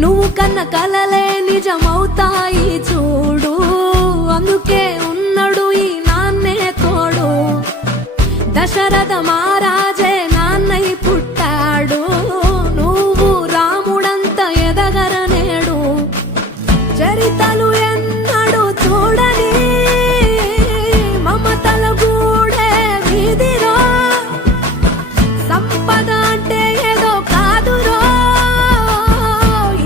నువ్వు కన్న కలలే నిజమవుతాయి చూడు, అందుకే ఉన్నడు ఈ నాన్నే తోడు. దశరథ మహారాజే నాన్నై పుట్టాడు, నువ్వు రాముడంత ఎదగరనేడు. చరితలు ఎన్నడు చూడని మమతల గూడే వీధిరో, సంపద అంటే ఏదో కాదురో,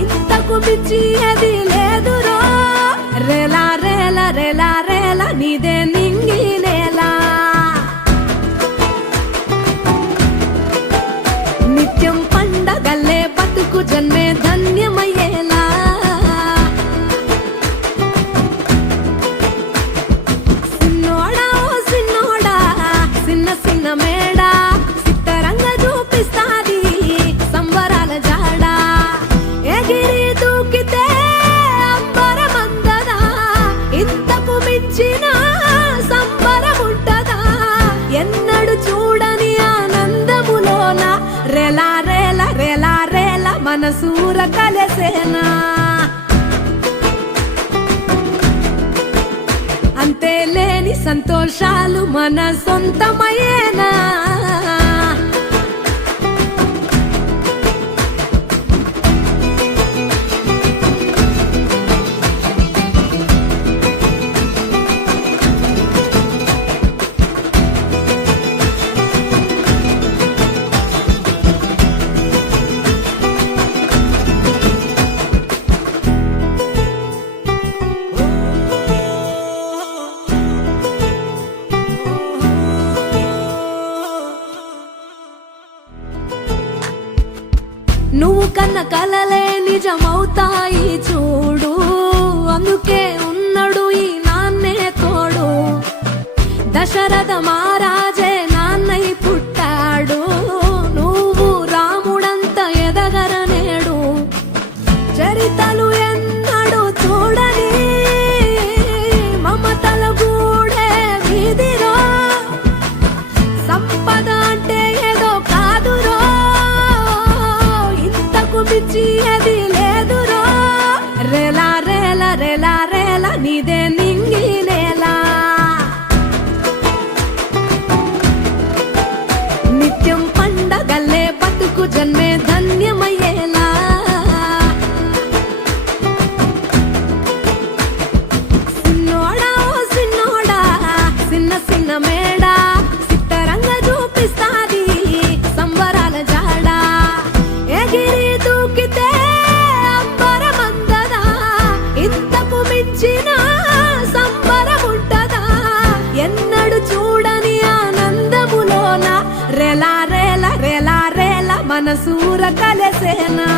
ఇంతకు మించి అది లేదురో. రేలా రేలా రేలా రేలా నీదే నింగి నేలా, నిత్యం పండగల్లే బతుకు జన్మే ధన్యమయ్యేలా. సిన్నోడా ఓ సిన్నోడా సిన్న సిన్న మేడా, సిత్తరంగా చూపిస్తాది సంబరాల జాడా. ఎగిరి దూకితే అంబరమందదా, ఇంతకు మించిన సంబరముంటదా. ఎన్నడు చూడని ఆనందములోన రేలా రేలా రేలా రేలా మనసూర కలసేనా. అంతే లేని సంతోషాలు మన సొంతమయ్యేనా. నువ్వు కన్న కలలే నిజమవుతాయి చూడు, అందుకే ఉన్నడు ఈ నాన్నే తోడు. దశరథ మహారాజే నాన్నై పుట్టాడు, నువ్వు రాముడంత ఎదగరనేడు. చరితలు ఎన్నడు చూడని మమతల గూడే వీధిరో, సంపద అంటే ఏదో కాదురో, ఇంతకు మించి అది లేదురో. రేలా రేలా రేలా రేలా నీదే నింగి నేలా, నిత్యం పండగల్లే బతుకు జన్మే ధన్యమయ్యేలా. సిన్నోడా ఓ సిన్నోడా సిన్న సిన్న మేడా, సిత్తరంగా చూపిస్తాది సంబరాల జాడా. ఎగిరి దూకితే అంబరమందదా, ఇంతకు మించిన సంబరముంటదా. ఎన్నడు చూడని ఆనందములోన రేలా రేలా రేలా రేలా మనసూర కలసేనా.